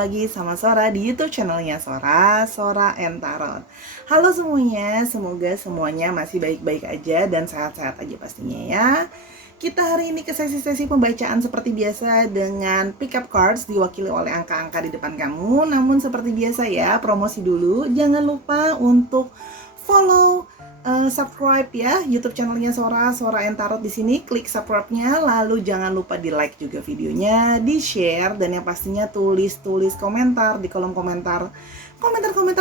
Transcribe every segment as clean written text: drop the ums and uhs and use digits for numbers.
lagi sama Sora di YouTube channelnya Sora and Tarot. Halo semuanya, semoga semuanya masih baik-baik aja dan sehat-sehat aja pastinya ya. Kita hari ini ke sesi-sesi pembacaan seperti biasa dengan pick up cards diwakili oleh angka-angka di depan kamu. Namun seperti biasa ya, promosi dulu. Jangan lupa untuk follow, subscribe ya YouTube channelnya Sora and Tarot di sini. Klik subscribe-nya, lalu jangan lupa di like juga videonya, di share, dan yang pastinya tulis komentar di kolom komentar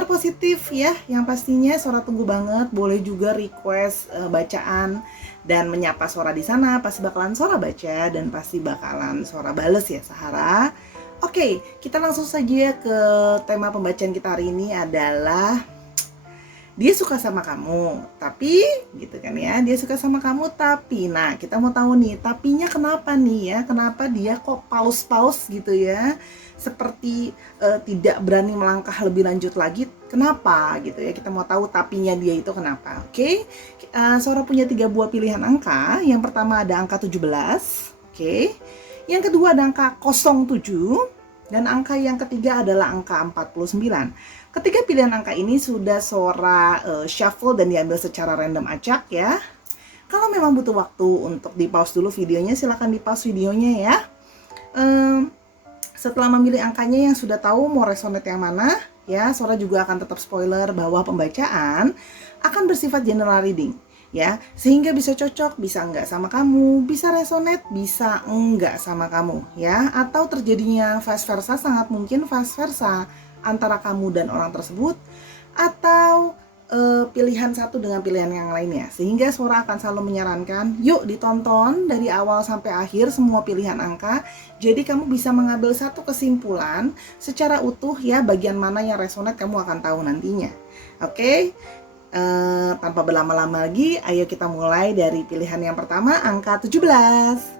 positif ya. Yang pastinya Sora tunggu banget. Boleh juga request bacaan dan menyapa Sora di sana. Pasti bakalan Sora baca dan pasti bakalan Sora bales ya Sahara. Oke, kita langsung saja ke tema pembacaan kita hari ini adalah dia suka sama kamu, tapi gitu kan ya, dia suka sama kamu tapi, nah kita mau tahu nih, tapinya kenapa nih ya, kenapa dia kok paus gitu ya, seperti tidak berani melangkah lebih lanjut lagi, kenapa gitu ya, kita mau tahu tapinya dia itu kenapa. Oke, Sora punya 3 buah pilihan angka. Yang pertama ada angka 17, oke. Yang kedua ada angka 07, dan angka yang ketiga adalah angka 49. Ketiga pilihan angka ini sudah Sora shuffle dan diambil secara random acak ya. Kalau memang butuh waktu untuk di pause dulu videonya, silahkan di pause videonya ya. Setelah memilih angkanya yang sudah tahu mau resonate yang mana ya, Sora juga akan tetap spoiler bahwa pembacaan akan bersifat general reading ya, sehingga bisa cocok, bisa enggak sama kamu, bisa resonate, bisa enggak sama kamu ya, atau terjadinya vice versa, sangat mungkin vice versa antara kamu dan orang tersebut, atau pilihan satu dengan pilihan yang lainnya. Sehingga Sora akan selalu menyarankan, yuk ditonton dari awal sampai akhir semua pilihan angka, jadi kamu bisa mengambil satu kesimpulan secara utuh ya, bagian mana yang resonate kamu akan tahu nantinya. Oke? Tanpa berlama-lama lagi, ayo kita mulai dari pilihan yang pertama, angka 17.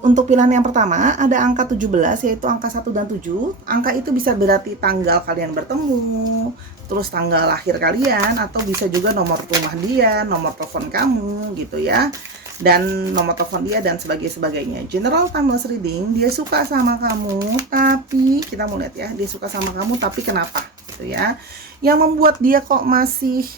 Untuk pilihan yang pertama ada angka 17, yaitu angka 1 dan 7. Angka itu bisa berarti tanggal kalian bertemu, terus tanggal lahir kalian, atau bisa juga nomor rumah dia, nomor telepon kamu gitu ya, dan nomor telepon dia dan sebagainya. General timeless reading, dia suka sama kamu, tapi kita mau lihat ya, dia suka sama kamu tapi kenapa gitu ya. Yang membuat dia kok masih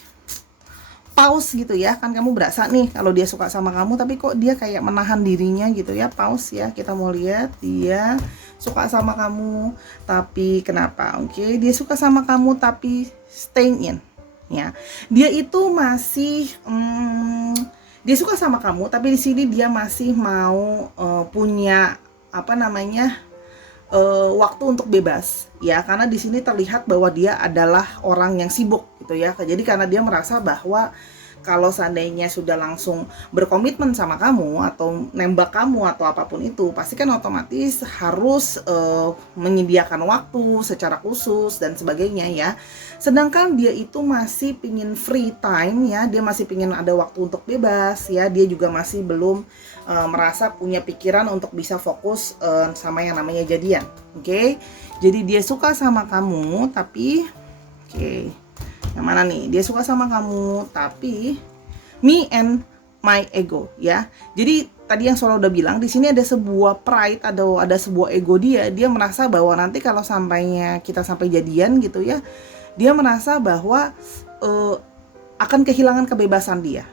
pause gitu ya, kan kamu berasa nih kalau dia suka sama kamu tapi kok dia kayak menahan dirinya gitu ya, pause ya. Kita mau lihat dia suka sama kamu tapi kenapa. Oke, dia suka sama kamu tapi staying in ya. Dia itu masih dia suka sama kamu tapi di sini dia masih mau punya apa namanya, waktu untuk bebas ya, karena di sini terlihat bahwa dia adalah orang yang sibuk gitu ya. Jadi karena dia merasa bahwa kalau seandainya sudah langsung berkomitmen sama kamu atau nembak kamu atau apapun itu, pasti kan otomatis harus menyediakan waktu secara khusus dan sebagainya ya. Sedangkan dia itu masih pingin free time ya, dia masih pingin ada waktu untuk bebas ya. Dia juga masih belum merasa punya pikiran untuk bisa fokus sama yang namanya jadian. Oke, jadi dia suka sama kamu tapi yang mana nih? Dia suka sama kamu tapi me and my ego ya. Jadi tadi yang Sora udah bilang, di sini ada sebuah pride, ada sebuah ego dia. Dia merasa bahwa nanti kalau sampainya kita sampai jadian gitu ya, dia merasa bahwa akan kehilangan kebebasan dia.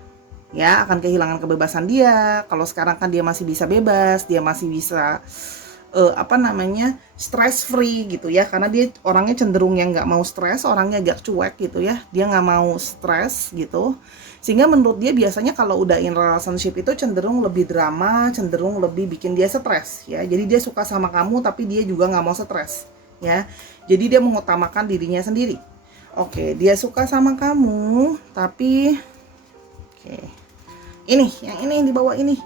Ya, akan kehilangan kebebasan dia. Kalau sekarang kan dia masih bisa bebas, dia masih bisa stress free gitu ya, karena dia orangnya cenderung yang nggak mau stres, orangnya agak cuek gitu ya, dia nggak mau stres gitu, sehingga menurut dia biasanya kalau udah in relationship itu cenderung lebih drama, cenderung lebih bikin dia stres ya. Jadi dia suka sama kamu tapi dia juga nggak mau stres ya, jadi dia mengutamakan dirinya sendiri. Oke, dia suka sama kamu tapi yang ini di bawah ini.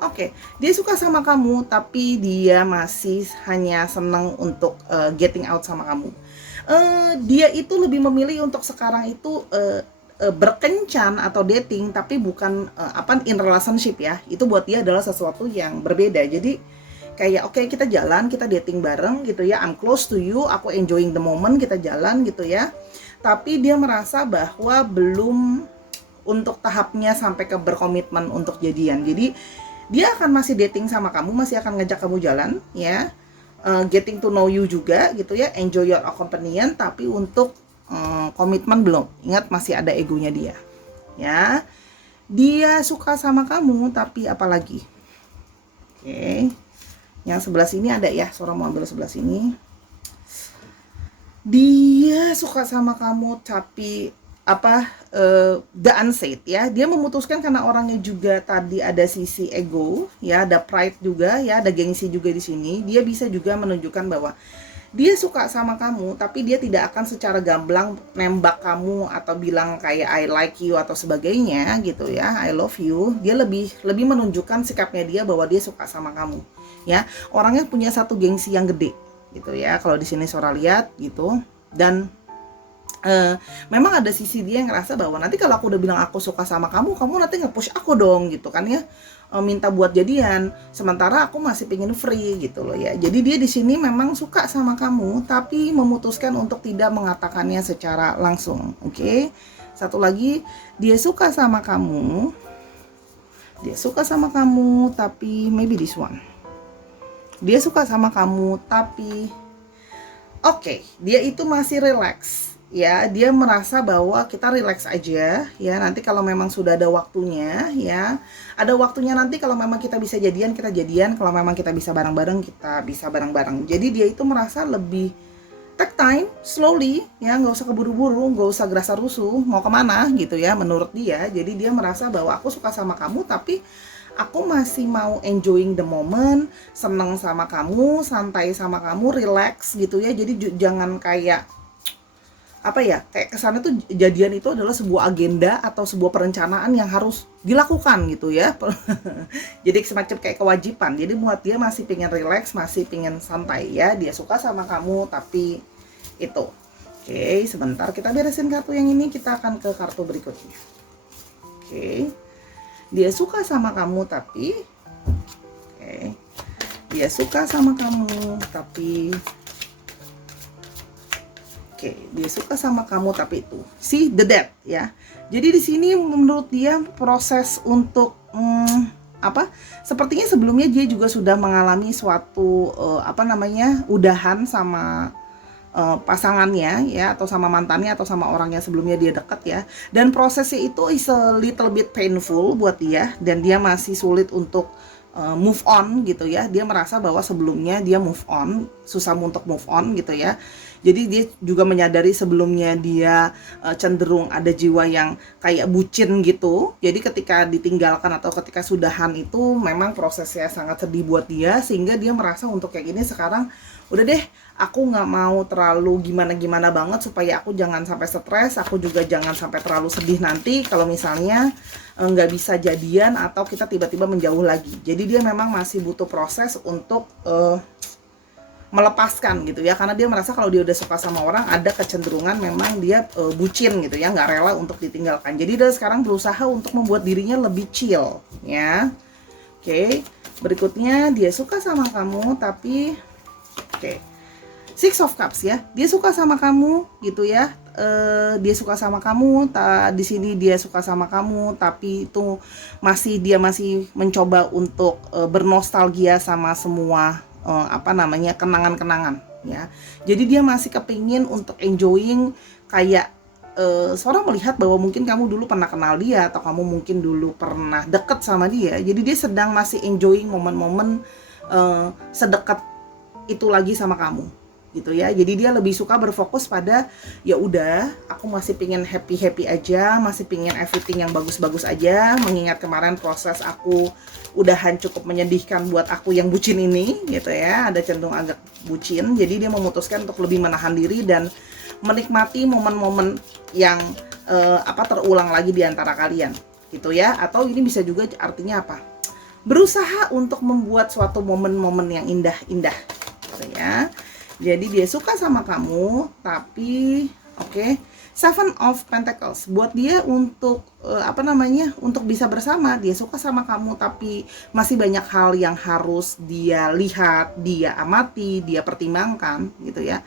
Oke, dia suka sama kamu tapi dia masih hanya senang untuk getting out sama kamu. Dia itu lebih memilih untuk sekarang itu berkencan atau dating, tapi bukan in relationship ya. Itu buat dia adalah sesuatu yang berbeda. Jadi kayak oke, kita jalan, kita dating bareng gitu ya, I'm close to you, aku enjoying the moment, kita jalan gitu ya. Tapi dia merasa bahwa belum untuk tahapnya sampai ke berkomitmen untuk jadian. Jadi dia akan masih dating sama kamu, masih akan ngajak kamu jalan ya. getting to know you juga gitu ya, enjoy your companion, tapi untuk komitmen belum. Ingat masih ada egonya dia. Ya. Dia suka sama kamu tapi apalagi? Oke. Yang sebelah sini ada ya, Sora mau ambil sebelah sini. Dia suka sama kamu tapi the unsaid ya, dia memutuskan karena orangnya juga tadi ada sisi ego ya, ada pride juga ya, ada gengsi juga di sini. Dia bisa juga menunjukkan bahwa dia suka sama kamu tapi dia tidak akan secara gamblang nembak kamu atau bilang kayak I like you atau sebagainya gitu ya, I love you. Dia lebih menunjukkan sikapnya dia bahwa dia suka sama kamu ya. Orangnya punya satu gengsi yang gede gitu ya, kalau di sini Sora lihat gitu. Dan memang ada sisi dia yang ngerasa bahwa nanti kalau aku udah bilang aku suka sama kamu, kamu nanti nge-push aku dong gitu kan ya, minta buat jadian, sementara aku masih pengen free gitu loh ya. Jadi dia di sini memang suka sama kamu tapi memutuskan untuk tidak mengatakannya secara langsung. Oke. Satu lagi, dia suka sama kamu tapi maybe this one, dia suka sama kamu tapi dia itu masih relax ya, dia merasa bahwa kita relax aja ya, nanti kalau memang sudah ada waktunya ya, ada waktunya nanti kalau memang kita bisa jadian, kita jadian, kalau memang kita bisa bareng-bareng, kita bisa bareng-bareng. Jadi dia itu merasa lebih take time, slowly ya, nggak usah keburu-buru, nggak usah gerasa rusuh, mau kemana gitu ya menurut dia. Jadi dia merasa bahwa aku suka sama kamu tapi aku masih mau enjoying the moment, seneng sama kamu, santai sama kamu, relax gitu ya. Jadi jangan kayak kayak kesannya tuh jadian itu adalah sebuah agenda atau sebuah perencanaan yang harus dilakukan gitu ya. Jadi semacam kayak kewajiban. Jadi buat dia masih pengen relax, masih pengen santai ya. Dia suka sama kamu tapi itu. Oke, sebentar kita beresin kartu yang ini, kita akan ke kartu berikutnya. Oke. Dia suka sama kamu tapi dia suka sama kamu tapi dia suka sama kamu tapi itu the death ya. Jadi di sini menurut dia proses untuk sepertinya sebelumnya dia juga sudah mengalami suatu udahan sama pasangannya ya, atau sama mantannya atau sama orangnya sebelumnya dia dekat ya. Dan prosesnya itu is a little bit painful buat dia, dan dia masih sulit untuk move on gitu ya. Dia merasa bahwa sebelumnya dia move on, susah untuk move on gitu ya. Jadi dia juga menyadari sebelumnya dia cenderung ada jiwa yang kayak bucin gitu. Jadi ketika ditinggalkan atau ketika sudahan itu memang prosesnya sangat sedih buat dia, sehingga dia merasa untuk kayak gini sekarang udah deh, aku nggak mau terlalu gimana-gimana banget supaya aku jangan sampai stres, aku juga jangan sampai terlalu sedih nanti kalau misalnya nggak bisa jadian atau kita tiba-tiba menjauh lagi. Jadi dia memang masih butuh proses untuk melepaskan gitu ya, karena dia merasa kalau dia udah suka sama orang ada kecenderungan memang dia bucin gitu ya, nggak rela untuk ditinggalkan. Jadi dia sekarang berusaha untuk membuat dirinya lebih chill ya. Oke, berikutnya dia suka sama kamu tapi Six of Cups ya, dia suka sama kamu gitu ya. Dia suka sama kamu, di sini dia suka sama kamu tapi itu dia masih mencoba untuk bernostalgia sama semua kenangan-kenangan ya. Jadi dia masih kepingin untuk enjoying kayak seorang melihat bahwa mungkin kamu dulu pernah kenal dia atau kamu mungkin dulu pernah deket sama dia. Jadi dia sedang masih enjoying momen-momen sedekat itu lagi sama kamu gitu ya. Jadi dia lebih suka berfokus pada ya udah, aku masih pingin happy aja, masih pingin everything yang bagus-bagus aja, mengingat kemarin proses aku udahan cukup menyedihkan buat aku yang bucin ini gitu ya, ada cenderung agak bucin. Jadi dia memutuskan untuk lebih menahan diri dan menikmati momen-momen yang terulang lagi di antara kalian gitu ya. Atau ini bisa juga artinya berusaha untuk membuat suatu momen-momen yang indah-indah gitu ya. Jadi dia suka sama kamu tapi Seven of Pentacles buat dia untuk untuk bisa bersama. Dia suka sama kamu tapi masih banyak hal yang harus dia lihat, dia amati, dia pertimbangkan gitu ya.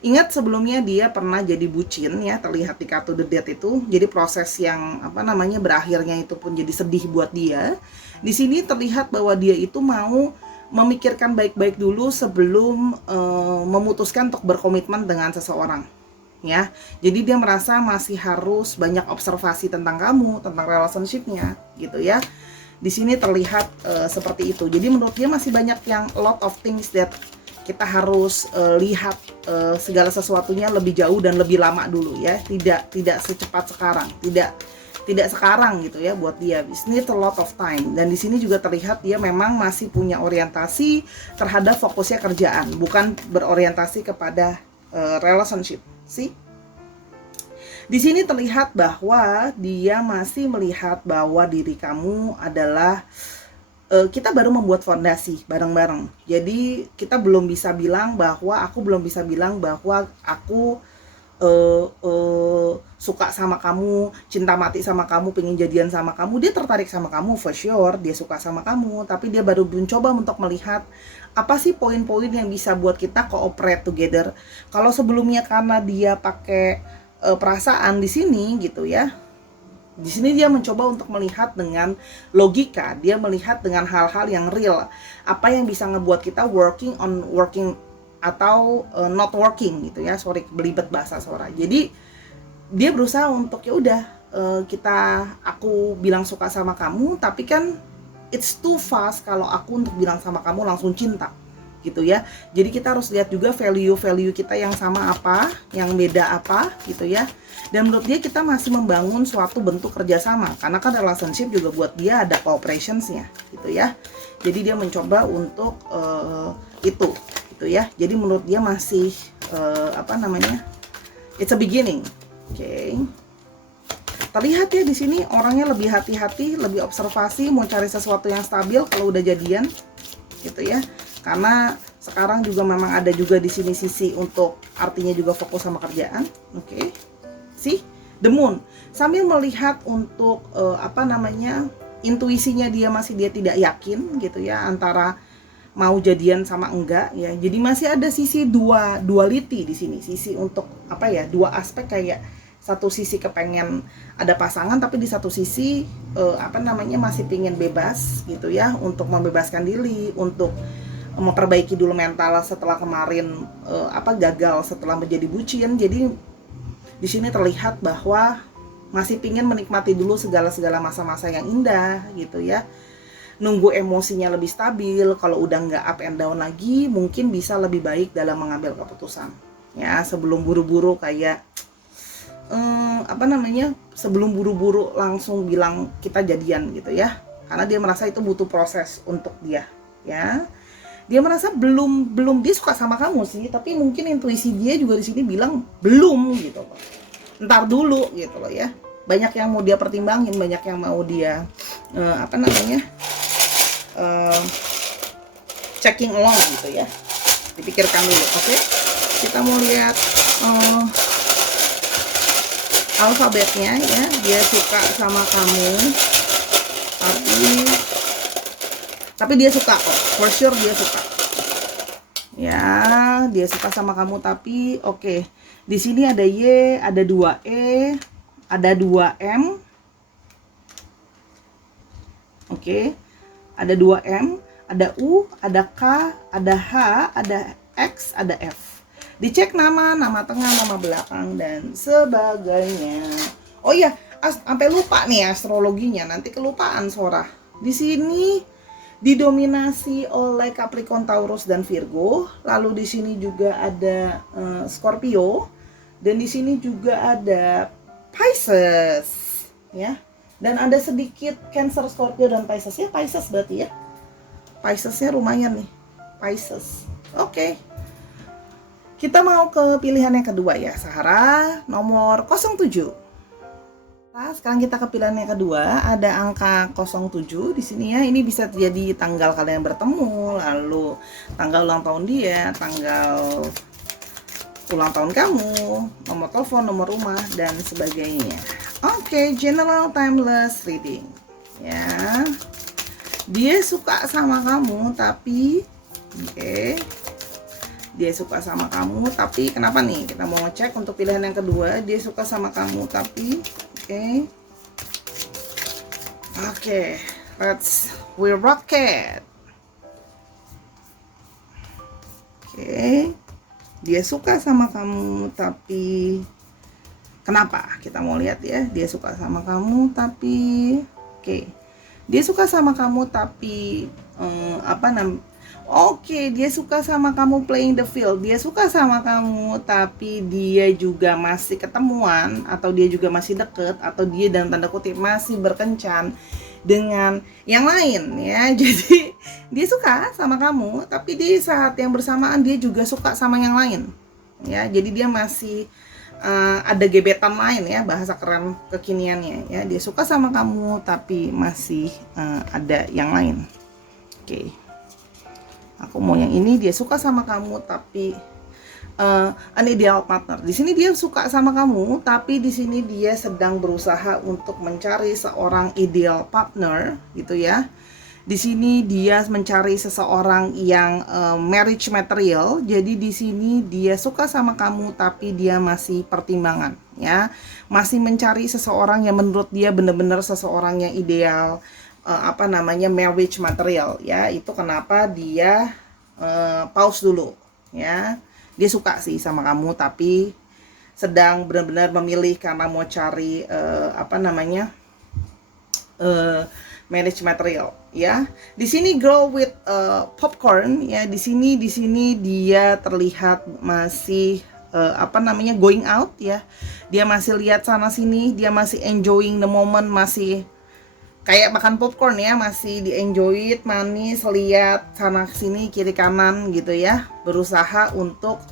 Ingat sebelumnya dia pernah jadi bucin ya, terlihat di kartu The Death itu. Jadi proses yang berakhirnya itu pun jadi sedih buat dia. Di sini terlihat bahwa dia itu mau memikirkan baik-baik dulu sebelum memutuskan untuk berkomitmen dengan seseorang, ya. Jadi dia merasa masih harus banyak observasi tentang kamu, tentang relationship-nya, gitu ya. Di sini terlihat seperti itu. Jadi menurut dia masih banyak yang a lot of things that kita harus lihat segala sesuatunya lebih jauh dan lebih lama dulu, ya. Tidak secepat sekarang, tidak sekarang gitu ya buat dia. This need a lot of time. Dan di sini juga terlihat dia memang masih punya orientasi terhadap fokusnya kerjaan, bukan berorientasi kepada relationship. See? Di sini terlihat bahwa dia masih melihat bahwa diri kamu adalah kita baru membuat fondasi bareng-bareng. Jadi kita belum bisa bilang bahwa aku suka sama kamu, cinta mati sama kamu, pengen jadian sama kamu. Dia tertarik sama kamu for sure, dia suka sama kamu, tapi dia baru mencoba untuk melihat apa sih poin-poin yang bisa buat kita cooperate together. Kalau sebelumnya karena dia pakai perasaan di sini gitu ya. Di sini dia mencoba untuk melihat dengan logika, dia melihat dengan hal-hal yang real. Apa yang bisa ngebuat kita working atau not working gitu ya. Sorry, belibet bahasa Sora. Jadi dia berusaha untuk ya udah aku bilang suka sama kamu, tapi kan it's too fast kalau aku untuk bilang sama kamu langsung cinta gitu ya. Jadi kita harus lihat juga value kita yang sama apa, yang beda apa gitu ya. Dan menurut dia kita masih membangun suatu bentuk kerjasama, karena kan relationship juga buat dia ada cooperationsnya gitu ya. Jadi dia mencoba untuk itu gitu ya. Jadi menurut dia masih it's a beginning. Oke. Terlihat ya di sini orangnya lebih hati-hati, lebih observasi, mau cari sesuatu yang stabil kalau udah jadian gitu ya. Karena sekarang juga memang ada juga di sini sisi untuk artinya juga fokus sama kerjaan. Oke. See? The Moon. Sambil melihat untuk intuisinya dia tidak yakin gitu ya antara mau jadian sama enggak ya. Jadi masih ada sisi duality di sini. Sisi untuk dua aspek, kayak satu sisi kepengen ada pasangan, tapi di satu sisi masih pingin bebas gitu ya, untuk membebaskan diri, untuk memperbaiki dulu mental setelah kemarin gagal setelah menjadi bucin. Jadi di sini terlihat bahwa masih pingin menikmati dulu segala masa-masa yang indah gitu ya. Nunggu emosinya lebih stabil. Kalau udah nggak up and down lagi, mungkin bisa lebih baik dalam mengambil keputusan ya, sebelum buru-buru kayak sebelum buru-buru langsung bilang kita jadian gitu ya. Karena dia merasa itu butuh proses untuk dia ya. Dia merasa belum dia suka sama kamu sih, tapi mungkin intuisi dia juga di sini bilang belum gitu loh. Ntar dulu gitu loh ya. Banyak yang mau dia pertimbangin, banyak yang mau dia checking along gitu ya. Dipikirkan dulu. Oke. Kita mau lihat alfabetnya ya. Dia suka sama kamu, tapi dia suka kok, for sure dia suka ya. Dia suka sama kamu, tapi oke. Di sini ada Y, ada 2 E, ada 2 M. Oke. Ada 2 M, ada U, ada K, ada H, ada X, ada F. Dicek nama tengah, nama belakang dan sebagainya. Oh iya, sampai lupa nih astrologinya, nanti kelupaan Sora. Di sini didominasi oleh Capricorn, Taurus dan Virgo. Lalu di sini juga ada Scorpio, dan di sini juga ada Pisces ya. Dan ada sedikit Cancer, Scorpio dan Pisces ya. Pisces berarti ya. Piscesnya lumayan nih. Pisces. Oke. Kita mau ke pilihan yang kedua ya, Sahara nomor 07. Nah, sekarang kita ke pilihan yang kedua, ada angka 07 di sini ya. Ini bisa terjadi tanggal kalian bertemu, lalu tanggal ulang tahun dia, tanggal ulang tahun kamu, nomor telepon, nomor rumah dan sebagainya. Oke, general timeless reading. Ya. Dia suka sama kamu tapi dia suka sama kamu tapi kenapa nih? Kita mau ngecek untuk pilihan yang kedua. Dia suka sama kamu tapi Oke, we rock it. Oke. Dia suka sama kamu tapi kenapa? Kita mau lihat ya. Dia suka sama kamu tapi oke. Dia suka sama kamu tapi Oke, dia suka sama kamu playing the field. Dia suka sama kamu, tapi dia juga masih ketemuan, atau dia juga masih deket, atau dia dalam tanda kutip masih berkencan dengan yang lain ya. Jadi dia suka sama kamu, tapi di saat yang bersamaan dia juga suka sama yang lain ya. Jadi dia masih ada gebetan lain ya, bahasa keren kekiniannya ya. Dia suka sama kamu, tapi masih ada yang lain. Oke. Aku mau yang ini. Dia suka sama kamu tapi an ideal partner. Di sini dia suka sama kamu, tapi di sini dia sedang berusaha untuk mencari seorang ideal partner gitu ya. Di sini dia mencari seseorang yang marriage material. Jadi di sini dia suka sama kamu tapi dia masih pertimbangan ya. Masih mencari seseorang yang menurut dia benar-benar seseorang yang ideal, marriage material ya. Itu kenapa dia pause dulu ya. Dia suka sih sama kamu tapi sedang benar-benar memilih karena mau cari marriage material ya. Di sini girl with popcorn ya. Di sini dia terlihat masih going out ya. Dia masih lihat sana sini, dia masih enjoying the moment, masih kayak makan popcorn ya, masih di-enjoy it, manis, lihat sana sini kiri kanan gitu ya. Berusaha untuk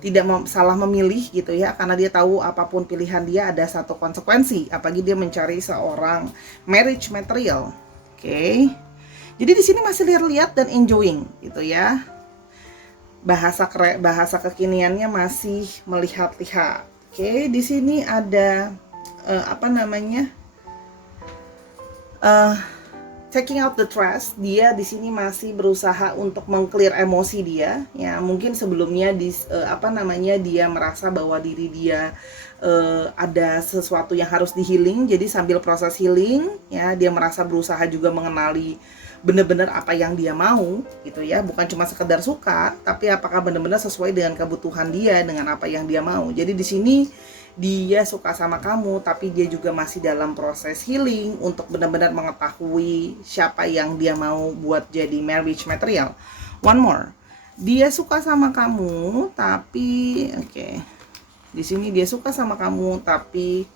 tidak salah memilih gitu ya, karena dia tahu apapun pilihan dia ada satu konsekuensi, apalagi dia mencari seorang marriage material. Oke. Jadi di sini masih lihat-lihat dan enjoying gitu ya. Bahasa kekiniannya masih melihat-lihat. Oke, di sini ada taking out the trash. Dia di sini masih berusaha untuk mengclear emosi dia ya. Mungkin sebelumnya dia merasa bahwa diri dia ada sesuatu yang harus di-healing. Jadi sambil proses healing ya, dia merasa berusaha juga mengenali benar-benar apa yang dia mau gitu ya. Bukan cuma sekedar suka, tapi apakah benar-benar sesuai dengan kebutuhan dia, dengan apa yang dia mau. Jadi di sini dia suka sama kamu, tapi dia juga masih dalam proses healing untuk benar-benar mengetahui siapa yang dia mau buat jadi marriage material. One more. Dia suka sama kamu, tapi di sini dia suka sama kamu, tapi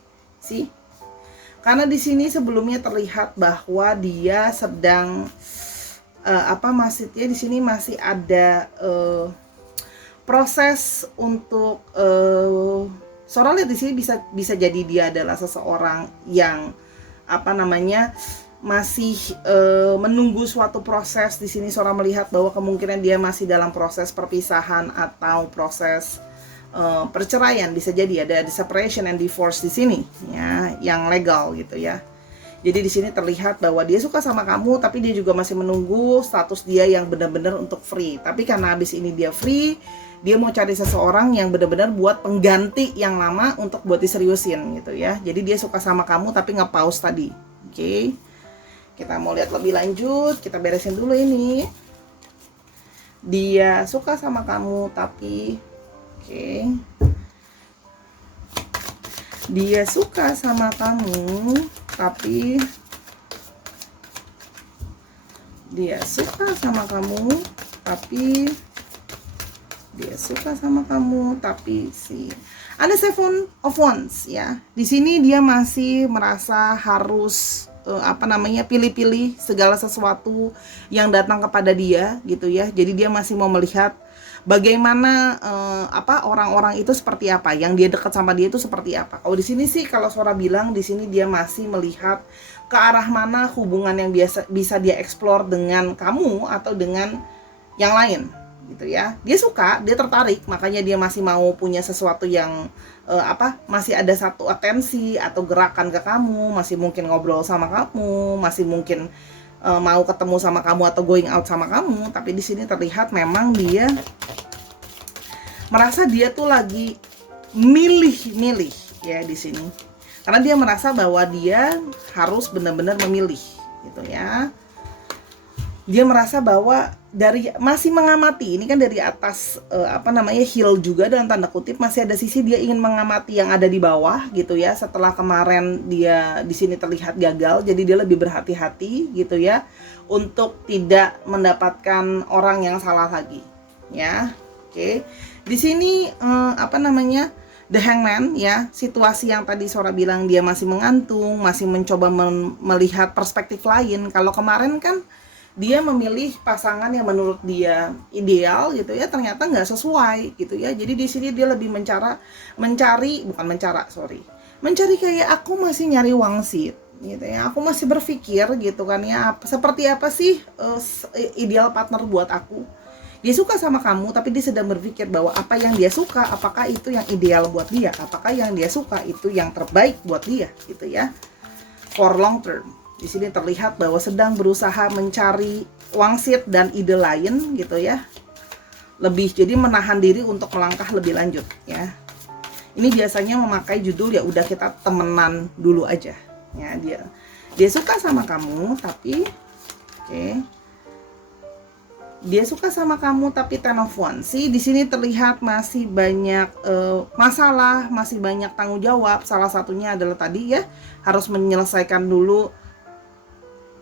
karena di sini sebelumnya terlihat bahwa dia sedang di sini masih ada proses untuk Sora lihat di sini bisa jadi dia adalah seseorang yang masih menunggu suatu proses. Di sini Sora melihat bahwa kemungkinan dia masih dalam proses perpisahan atau proses perceraian. Bisa jadi ada separation and divorce di sini ya, yang legal gitu ya. Jadi di sini terlihat bahwa dia suka sama kamu, tapi dia juga masih menunggu status dia yang benar-benar untuk free. Tapi karena habis ini dia free, dia mau cari seseorang yang benar-benar buat pengganti yang lama untuk buat diseriusin gitu ya. Jadi dia suka sama kamu tapi nge-pause tadi. Oke. Kita mau lihat lebih lanjut, kita beresin dulu ini. Dia suka sama kamu tapi dia suka sama kamu tapi dia suka sama kamu tapi ada Seven of Wands ya. Di sini dia masih merasa harus pilih-pilih segala sesuatu yang datang kepada dia gitu ya. Jadi dia masih mau melihat bagaimana orang-orang itu seperti apa, yang dia dekat sama dia itu seperti apa. Kalau di sini sih, kalau Sora bilang di sini dia masih melihat ke arah mana hubungan yang bisa dia explore dengan kamu atau dengan yang lain gitu ya. Dia suka, dia tertarik, makanya dia masih mau punya sesuatu yang masih ada satu atensi atau gerakan ke kamu, masih mungkin ngobrol sama kamu, masih mungkin mau ketemu sama kamu atau going out sama kamu. Tapi di sini terlihat memang dia merasa dia tuh lagi milih-milih ya di sini. Karena dia merasa bahwa dia harus benar-benar memilih gitu ya. Dia merasa bahwa dari masih mengamati, ini kan dari atas hill juga dalam tanda kutip, masih ada sisi dia ingin mengamati yang ada di bawah gitu ya. Setelah kemarin dia di sini terlihat gagal, jadi dia lebih berhati-hati gitu ya untuk tidak mendapatkan orang yang salah lagi ya. Oke. Di sini The Hangman ya, situasi yang tadi Sora bilang dia masih mengantung, masih mencoba melihat perspektif lain. Kalau kemarin kan dia memilih pasangan yang menurut dia ideal gitu ya, ternyata nggak sesuai gitu ya. Jadi di sini dia lebih mencari kayak aku masih nyari wangsit gitu ya. Aku masih berpikir gitu kan ya, seperti apa sih ideal partner buat aku. Dia suka sama kamu, tapi dia sedang berpikir bahwa apa yang dia suka, apakah itu yang ideal buat dia, apakah yang dia suka itu yang terbaik buat dia gitu ya, for long term. Di sini terlihat bahwa sedang berusaha mencari wangsit dan ide lain gitu ya. Jadi menahan diri untuk melangkah lebih lanjut ya. Ini biasanya memakai judul ya udah kita temenan dulu aja. Ya, dia suka sama kamu tapi dia suka sama kamu tapi Ten of Wands sih di sini terlihat masih banyak masalah, masih banyak tanggung jawab. Salah satunya adalah tadi ya, harus menyelesaikan dulu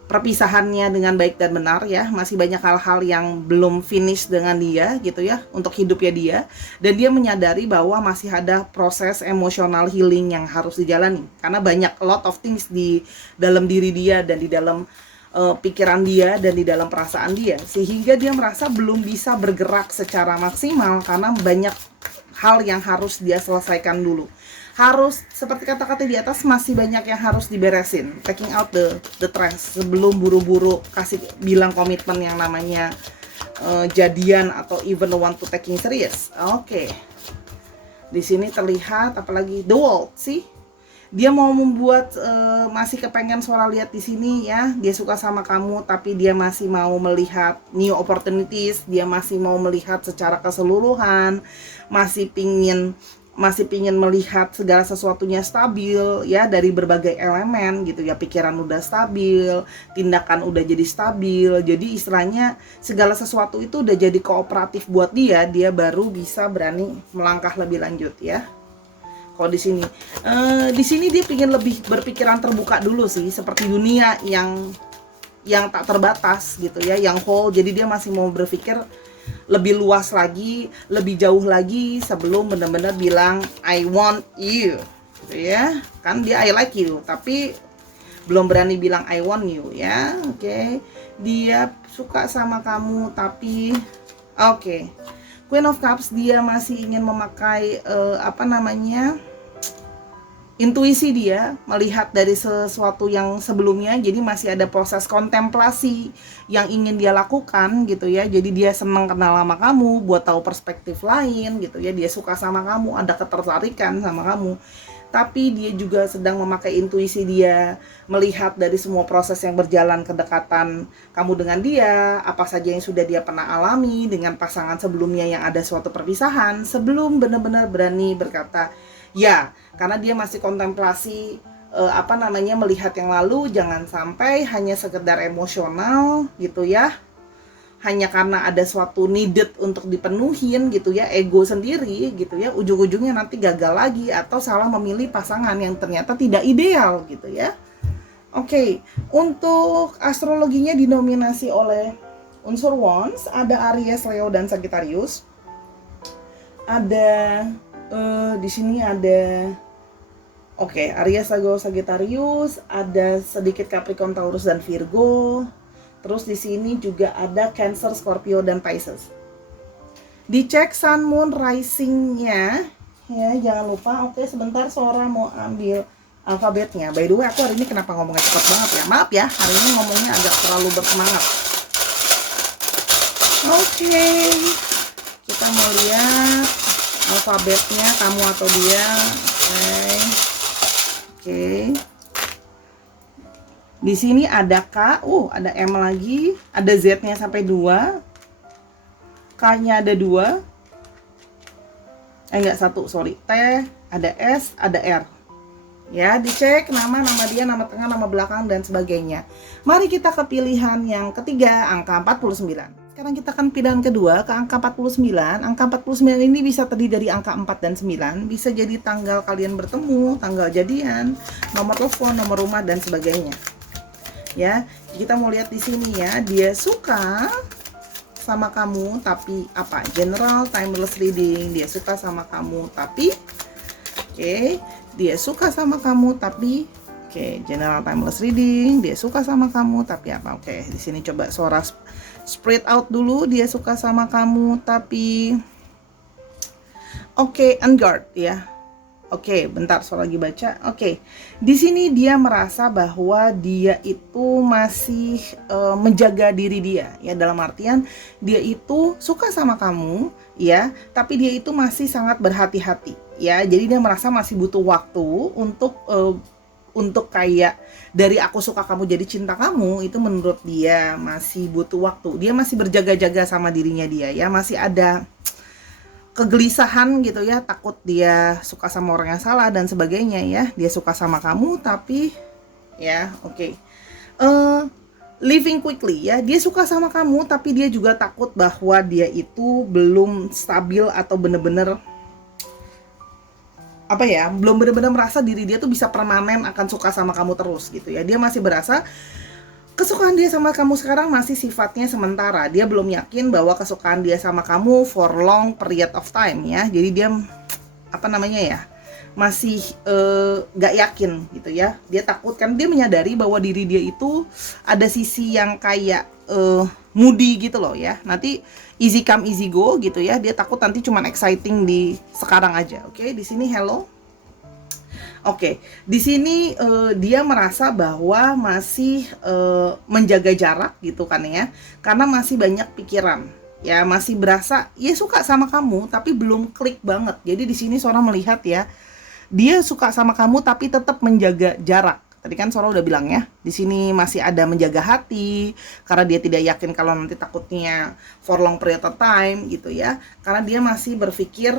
perpisahannya dengan baik dan benar ya. Masih banyak hal-hal yang belum finish dengan dia gitu ya, untuk hidupnya dia. Dan dia menyadari bahwa masih ada proses emosional healing yang harus dijalani, karena banyak a lot of things di dalam diri dia dan di dalam pikiran dia dan di dalam perasaan dia, sehingga dia merasa belum bisa bergerak secara maksimal karena banyak hal yang harus dia selesaikan dulu. Harus, seperti kata-kata di atas, masih banyak yang harus diberesin, taking out the trash sebelum buru-buru bilang komitmen yang namanya jadian atau even want to taking serious. Oke. Di sini terlihat apalagi the world sih. Dia mau membuat masih kepengen Sora lihat di sini ya. Dia suka sama kamu tapi dia masih mau melihat new opportunities, dia masih mau melihat secara keseluruhan, masih pingin melihat segala sesuatunya stabil ya, dari berbagai elemen gitu ya. Pikiran udah stabil, tindakan udah jadi stabil. Jadi istilahnya segala sesuatu itu udah jadi kooperatif buat dia baru bisa berani melangkah lebih lanjut ya. Kalau di sini dia ingin lebih berpikiran terbuka dulu sih, seperti dunia yang tak terbatas gitu ya, yang whole. Jadi dia masih mau berpikir lebih luas lagi, lebih jauh lagi sebelum benar-benar bilang I want you gitu ya. Kan dia I like you tapi belum berani bilang I want you ya. Oke. Dia suka sama kamu tapi Queen of Cups, dia masih ingin memakai intuisi dia, melihat dari sesuatu yang sebelumnya. Jadi masih ada proses kontemplasi yang ingin dia lakukan gitu ya. Jadi dia senang kenal sama kamu, buat tahu perspektif lain gitu ya. Dia suka sama kamu, ada ketertarikan sama kamu. Tapi dia juga sedang memakai intuisi dia, melihat dari semua proses yang berjalan kedekatan kamu dengan dia, apa saja yang sudah dia pernah alami dengan pasangan sebelumnya yang ada suatu perpisahan, sebelum benar-benar berani berkata ya. Karena dia masih kontemplasi melihat yang lalu. Jangan sampai hanya sekedar emosional gitu ya, hanya karena ada suatu needed untuk dipenuhin gitu ya, ego sendiri gitu ya, ujung-ujungnya nanti gagal lagi atau salah memilih pasangan yang ternyata tidak ideal gitu ya. Oke, untuk astrologinya dinominasi oleh unsur Wands, ada Aries, Leo, dan Sagittarius. Ada di sini ada Aries, Leo, Sagittarius, ada sedikit Capricorn, Taurus, dan Virgo. Terus di sini juga ada Cancer, Scorpio, dan Pisces. Dicek Sun, Moon, Rising-nya ya, jangan lupa. Oke, sebentar Sora mau ambil alfabetnya. By the way, aku hari ini kenapa ngomongnya cepat banget ya? Maaf ya, hari ini ngomongnya agak terlalu bersemangat. Oke, kita mau lihat alfabetnya, kamu atau dia. Oke. Di sini ada K, ada M lagi, ada Z-nya sampai 2. K-nya ada 2. Enggak, 1, sorry. T, ada S, ada R. Ya, dicek nama dia, nama tengah, nama belakang, dan sebagainya. Mari kita ke pilihan yang ketiga, angka 49. Sekarang kita akan pilihan kedua ke angka 49. Angka 49 ini bisa terdiri dari angka 4 dan 9. Bisa jadi tanggal kalian bertemu, tanggal jadian, nomor telepon, nomor rumah, dan sebagainya. Ya, kita mau lihat di sini ya. Dia suka sama kamu tapi apa? General timeless reading. Dia suka sama kamu tapi dia suka sama kamu tapi general timeless reading. Dia suka sama kamu tapi apa? Di sini coba suara spread out dulu. Dia suka sama kamu tapi on guard ya. Bentar, suara lagi baca. Di sini dia merasa bahwa dia itu masih menjaga diri dia ya, dalam artian dia itu suka sama kamu ya, tapi dia itu masih sangat berhati-hati ya. Jadi dia merasa masih butuh waktu untuk kayak dari aku suka kamu jadi cinta kamu, itu menurut dia masih butuh waktu. Dia masih berjaga-jaga sama dirinya dia ya, masih ada kegelisahan gitu ya, takut dia suka sama orang yang salah dan sebagainya ya. Dia suka sama kamu tapi ya living quickly ya. Dia suka sama kamu tapi dia juga takut bahwa dia itu belum stabil atau bener-bener belum benar-benar merasa diri dia tuh bisa permanen akan suka sama kamu terus gitu ya. Dia masih berasa kesukaan dia sama kamu sekarang masih sifatnya sementara. Dia belum yakin bahwa kesukaan dia sama kamu for long period of time ya. Jadi dia masih gak yakin gitu ya. Dia takut kan, dia menyadari bahwa diri dia itu ada sisi yang kayak moody gitu loh ya. Nanti easy come easy go gitu ya. Dia takut nanti cuman exciting di sekarang aja. Di sini hello. Di sini dia merasa bahwa masih menjaga jarak gitu kan ya. Karena masih banyak pikiran. Ya, masih berasa ya suka sama kamu tapi belum klik banget. Jadi di sini Sora melihat ya, dia suka sama kamu tapi tetap menjaga jarak. Tadi kan Sora udah bilang ya, di sini masih ada menjaga hati karena dia tidak yakin kalau nanti takutnya for long period of time gitu ya. Karena dia masih berpikir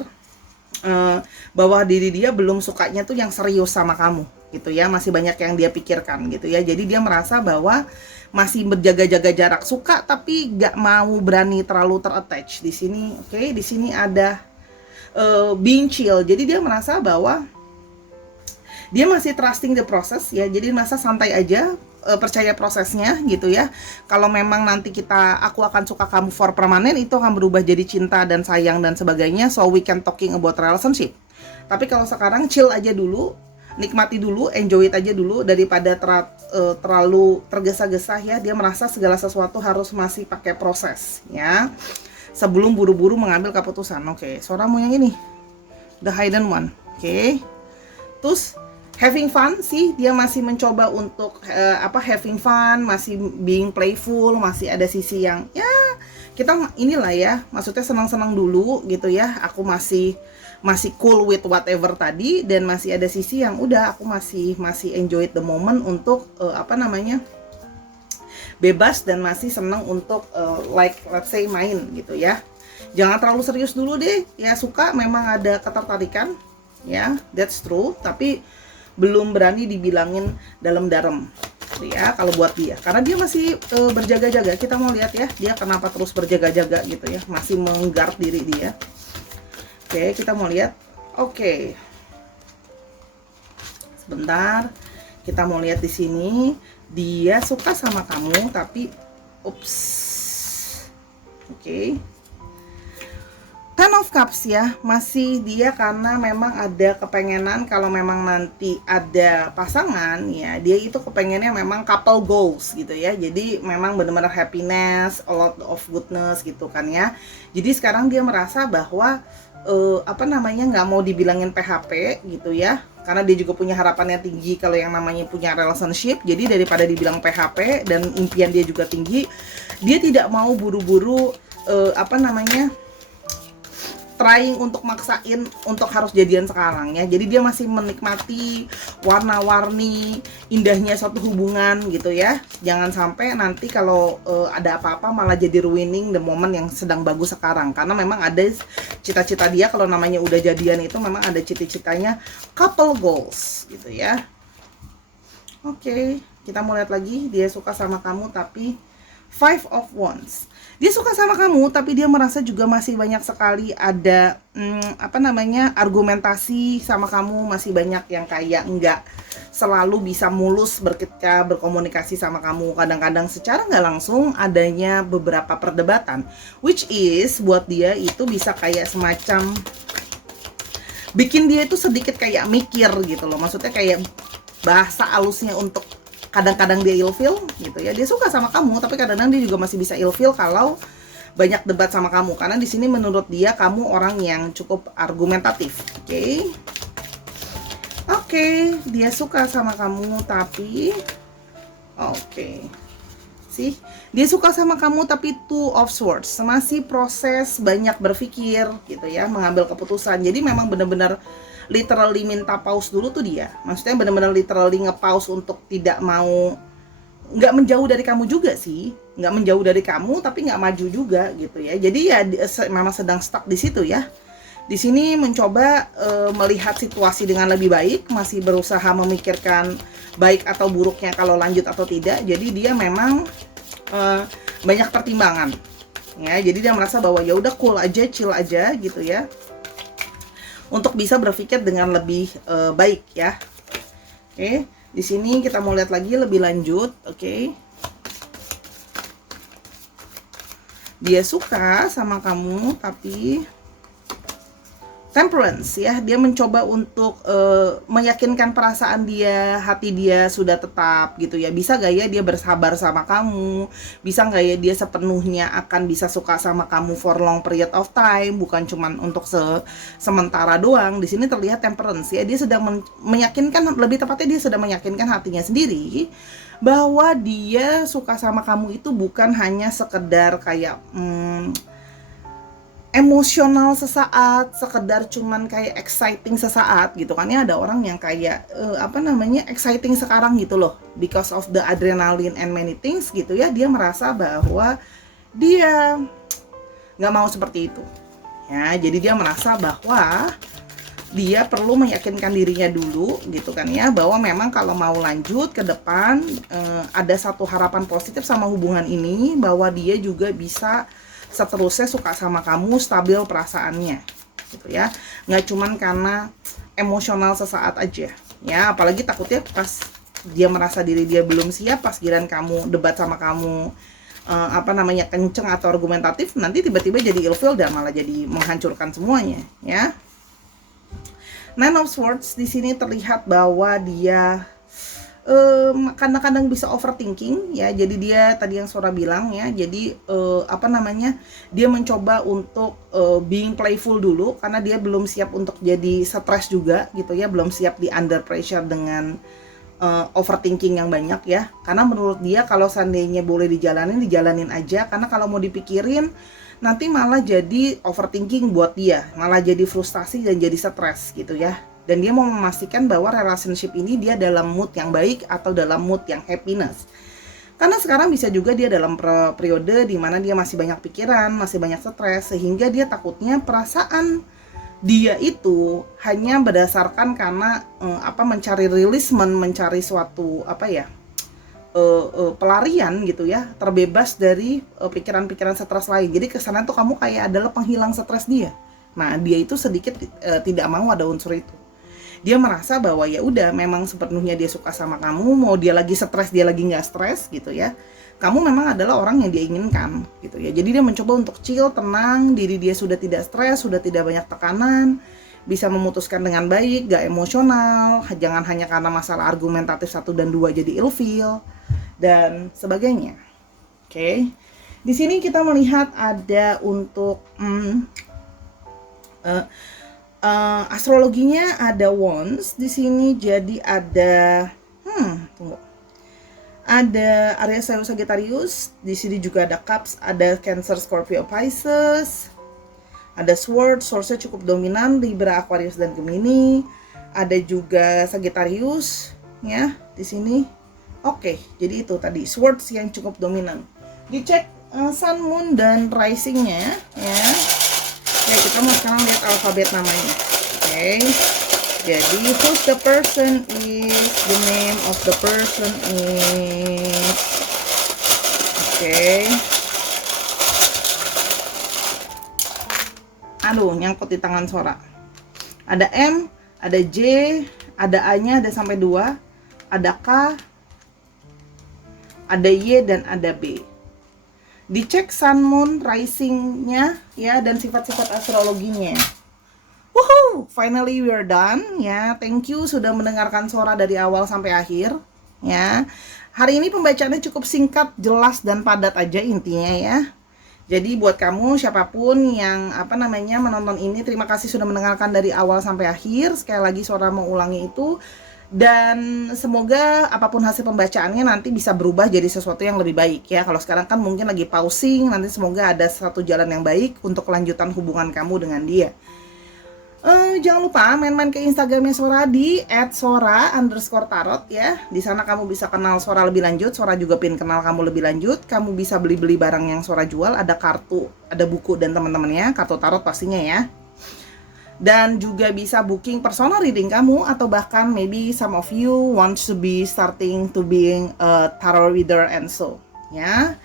bahwa diri dia belum sukanya tuh yang serius sama kamu gitu ya. Masih banyak yang dia pikirkan gitu ya. Jadi dia merasa bahwa masih berjaga-jaga jarak, suka tapi gak mau berani terlalu ter-attach di sini. Di sini ada being chill. Jadi dia merasa bahwa dia masih trusting the process ya, jadi masa santai aja, percaya prosesnya gitu ya. Kalau memang nanti aku akan suka kamu for permanen, itu akan berubah jadi cinta dan sayang dan sebagainya, so we can talking about relationship. Tapi kalau sekarang chill aja dulu, nikmati dulu, enjoy it aja dulu, daripada terlalu tergesa-gesa ya. Dia merasa segala sesuatu harus masih pakai proses ya, sebelum buru-buru mengambil keputusan. Sora mau yang ini, the hidden one. Terus having fun sih, dia masih mencoba untuk having fun, masih being playful, masih ada sisi yang ya kita inilah ya, maksudnya senang-senang dulu gitu ya. Aku masih cool with whatever tadi, dan masih ada sisi yang udah aku masih enjoy the moment untuk bebas, dan masih senang untuk let's say main gitu ya. Jangan terlalu serius dulu deh ya. Suka memang ada ketertarikan ya, that's true, tapi belum berani dibilangin dalam-dalam ya kalau buat dia, karena dia masih berjaga-jaga. Kita mau lihat ya, dia kenapa terus berjaga-jaga gitu ya, masih mengguard diri dia. Kita mau lihat. Sebentar, kita mau lihat di sini. Dia suka sama kamu tapi Ten of Cups ya, masih dia karena memang ada kepengenan kalau memang nanti ada pasangan ya, dia itu kepengennya memang couple goals gitu ya. Jadi memang benar-benar happiness, a lot of goodness gitu kan ya. Jadi sekarang dia merasa bahwa nggak mau dibilangin PHP gitu ya, karena dia juga punya harapan yang tinggi kalau yang namanya punya relationship. Jadi daripada dibilang PHP, dan impian dia juga tinggi, dia tidak mau buru-buru trying untuk maksain untuk harus jadian sekarang ya. Jadi dia masih menikmati warna-warni indahnya suatu hubungan gitu ya. Jangan sampai nanti kalau ada apa-apa malah jadi ruining the moment yang sedang bagus sekarang. Karena memang ada cita-cita dia kalau namanya udah jadian itu memang ada cita-citanya couple goals gitu ya. Oke, kita mau lihat lagi. Dia suka sama kamu tapi Five of Wands. Dia suka sama kamu tapi dia merasa juga masih banyak sekali ada argumentasi sama kamu, masih banyak yang kayak enggak selalu bisa mulus berkomunikasi sama kamu. Kadang-kadang secara nggak langsung adanya beberapa perdebatan, which is buat dia itu bisa kayak semacam bikin dia itu sedikit kayak mikir gitu loh. Maksudnya kayak bahasa halusnya untuk kadang-kadang dia ilfeel gitu ya. Dia suka sama kamu tapi kadang-kadang dia juga masih bisa ilfeel kalau banyak debat sama kamu, karena di sini menurut dia kamu orang yang cukup argumentatif. Oke, dia suka sama kamu tapi sih dia suka sama kamu tapi Two of Swords, masih proses banyak berpikir gitu ya, mengambil keputusan. Jadi memang benar-benar literally minta pause dulu tuh dia. Maksudnya benar-benar literally nge-pause untuk tidak mau, nggak menjauh dari kamu juga sih, nggak menjauh dari kamu tapi nggak maju juga gitu ya. Jadi ya memang sedang stuck di situ ya. Di sini mencoba melihat situasi dengan lebih baik, masih berusaha memikirkan baik atau buruknya kalau lanjut atau tidak. Jadi dia memang banyak pertimbangan ya. Jadi dia merasa bahwa ya udah cool aja, chill aja gitu ya, untuk bisa berpikir dengan lebih baik ya. Oke, di sini kita mau lihat lagi lebih lanjut. Oke, dia suka sama kamu tapi Temperance ya, dia mencoba untuk meyakinkan perasaan dia, hati dia sudah tetap gitu ya. Bisa gak ya dia bersabar sama kamu? Bisa gak ya dia sepenuhnya akan bisa suka sama kamu for long period of time, bukan cuman untuk sementara doang. Di sini terlihat Temperance ya, dia sedang meyakinkan, lebih tepatnya dia sedang meyakinkan hatinya sendiri bahwa dia suka sama kamu itu bukan hanya sekedar kayak emosional sesaat, sekedar cuman kayak exciting sesaat gitu kan ya. Ada orang yang kayak exciting sekarang gitu loh, because of the adrenaline and many things gitu ya. Dia merasa bahwa dia nggak mau seperti itu ya. Jadi dia merasa bahwa dia perlu meyakinkan dirinya dulu gitu kan ya, bahwa memang kalau mau lanjut ke depan ada satu harapan positif sama hubungan ini, bahwa dia juga bisa seterusnya suka sama kamu, stabil perasaannya gitu ya, nggak cuman karena emosional sesaat aja ya. Apalagi takutnya pas dia merasa diri dia belum siap, pas giliran kamu debat sama kamu kenceng atau argumentatif, nanti tiba-tiba jadi ilfeel dan malah jadi menghancurkan semuanya ya. Nine of Swords di sini terlihat bahwa dia kadang-kadang bisa overthinking ya. Jadi dia tadi yang Sora bilang ya, jadi dia mencoba untuk being playful dulu karena dia belum siap untuk jadi stres juga gitu ya, belum siap di under pressure dengan overthinking yang banyak ya. Karena menurut dia kalau seandainya boleh dijalanin aja, karena kalau mau dipikirin nanti malah jadi overthinking buat dia, malah jadi frustasi dan jadi stres gitu ya. Dan dia mau memastikan bahwa relationship ini dia dalam mood yang baik atau dalam mood yang happiness. Karena sekarang bisa juga dia dalam periode di mana dia masih banyak pikiran, masih banyak stres, sehingga dia takutnya perasaan dia itu hanya berdasarkan karena mencari releasement, mencari suatu pelarian gitu ya, terbebas dari pikiran-pikiran stres lain. Jadi kesana tuh kamu kayak adalah penghilang stres dia. Nah, dia itu sedikit tidak mau ada unsur itu. Dia merasa bahwa ya udah memang sepenuhnya dia suka sama kamu, mau dia lagi stres dia lagi nggak stres gitu ya, kamu memang adalah orang yang dia inginkan gitu ya. Jadi dia mencoba untuk chill, tenang, diri dia sudah tidak stres, sudah tidak banyak tekanan, bisa memutuskan dengan baik, gak emosional, jangan hanya karena masalah argumentatif 1 dan 2 jadi ilfeel dan sebagainya. Oke. Di sini kita melihat ada untuk astrologinya ada Wands di sini, jadi ada ada Aries, Leo, Sagittarius. Di sini juga ada Cups, ada Cancer, Scorpio, Pisces. Ada Sword, source-nya cukup dominan Libra, Aquarius dan Gemini. Ada juga Sagittarius ya di sini. Oke, jadi itu tadi Swords yang cukup dominan. Dicek Sun, Moon dan Rising-nya ya. Oke, kita mau sekarang lihat alfabet namanya. Oke. Jadi who's the person is, the name of the person is. Oke. Aduh, nyangkut di tangan Sora. Ada M, ada J, ada A-nya ada sampai 2, ada K, ada Y dan ada B. Dicek Sun, Moon, Rising-nya ya dan sifat-sifat astrologinya. Woohoo, finally we are done ya. Thank you sudah mendengarkan Sora dari awal sampai akhir ya. Hari ini pembacaannya cukup singkat, jelas dan padat aja intinya ya. Jadi buat kamu siapapun yang menonton ini, terima kasih sudah mendengarkan dari awal sampai akhir. Sekali lagi Sora mau ulangi itu, dan semoga apapun hasil pembacaannya nanti bisa berubah jadi sesuatu yang lebih baik ya. Kalau sekarang kan mungkin lagi pausing, nanti semoga ada satu jalan yang baik untuk kelanjutan hubungan kamu dengan dia. Jangan lupa main-main ke Instagramnya Sora di @sora_tarot ya. Di sana kamu bisa kenal Sora lebih lanjut. Sora juga pengen kenal kamu lebih lanjut. Kamu bisa beli-beli barang yang Sora jual. Ada kartu, ada buku dan teman-temannya. Kartu tarot pastinya ya. Dan juga bisa booking personal reading kamu, atau bahkan maybe some of you want to be starting to being a tarot reader and so ya.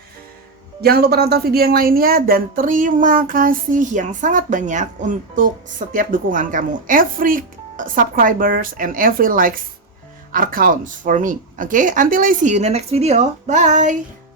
Jangan lupa nonton video yang lainnya, dan terima kasih yang sangat banyak untuk setiap dukungan kamu. Every subscribers and every likes are counts for me. Okay, until I see you in the next video. Bye.